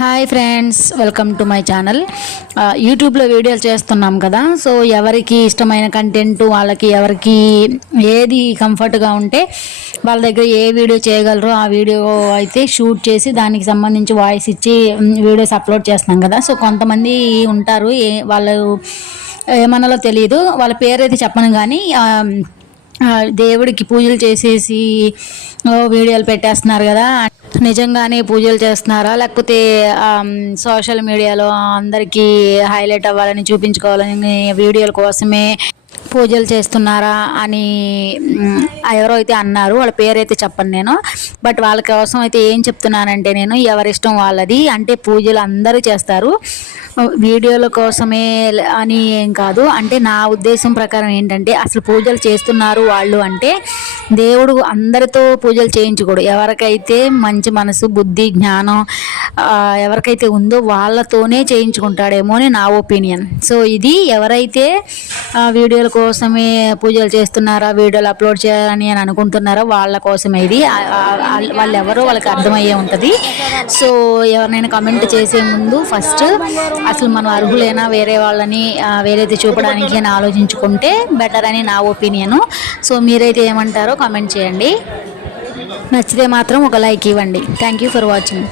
Hi friends, welcome to my channel. యూట్యూబ్లో వీడియోలు చేస్తున్నాం కదా. సో ఎవరికి ఇష్టమైన కంటెంట్ వాళ్ళకి, ఎవరికి ఏది కంఫర్ట్గా ఉంటే వాళ్ళ దగ్గర ఏ వీడియో చేయగలరో ఆ వీడియో అయితే షూట్ చేసి దానికి సంబంధించి వాయిస్ ఇచ్చి వీడియోస్ అప్లోడ్ చేస్తున్నాం కదా. సో కొంతమంది ఉంటారు, వాళ్ళు ఏమన్నాలో తెలియదు, వాళ్ళ పేరు అయితే చెప్పను కానీ దేవుడికి పూజలు చేసేసి వీడియోలు పెట్టేస్తున్నారు కదా. నిజంగానే పూజలు చేస్తున్నారా, లేకపోతే సోషల్ మీడియాలో అందరికీ హైలైట్ అవ్వాలని, చూపించుకోవాలని వీడియోల కోసమే పూజలు చేస్తున్నారా అని ఎవరో అయితే అన్నారు. వాళ్ళ పేరైతే చెప్పను నేను. బట్ వాళ్ళ కోసం అయితే ఏం చెప్తున్నానంటే, నేను ఎవరిష్టం వాళ్ళది. అంటే పూజలు అందరూ చేస్తారు, వీడియోల కోసమే అని ఏం కాదు. అంటే నా ఉద్దేశం ప్రకారం ఏంటంటే, అసలు పూజలు చేస్తున్నారు వాళ్ళు అంటే దేవుడు అందరితో పూజలు చేయించకూడదు. ఎవరికైతే మంచి మనసు, బుద్ధి, జ్ఞానం ఎవరికైతే ఉందో వాళ్ళతోనే చేయించుకుంటాడేమో అని నా ఒపీనియన్. సో ఇది ఎవరైతే వీడియోల కోసమే పూజలు చేస్తున్నారా, వీడియోలు అప్లోడ్ చేయాలని అని అనుకుంటున్నారో వాళ్ళ కోసమే ఇది. వాళ్ళు ఎవరో వాళ్ళకి అర్థమయ్యే ఉంటుంది. సో ఎవరినైనా కమెంట్ చేసే ముందు ఫస్ట్ అసలు మనం అర్హులైనా వేరే వాళ్ళని వేరైతే చూపడానికి అని ఆలోచించుకుంటే బెటర్ అని నా ఒపీనియను. సో మీరైతే ఏమంటారో కామెంట్ చేయండి. నచ్చితే మాత్రం ఒక లైక్ ఇవ్వండి. Thank you for watching.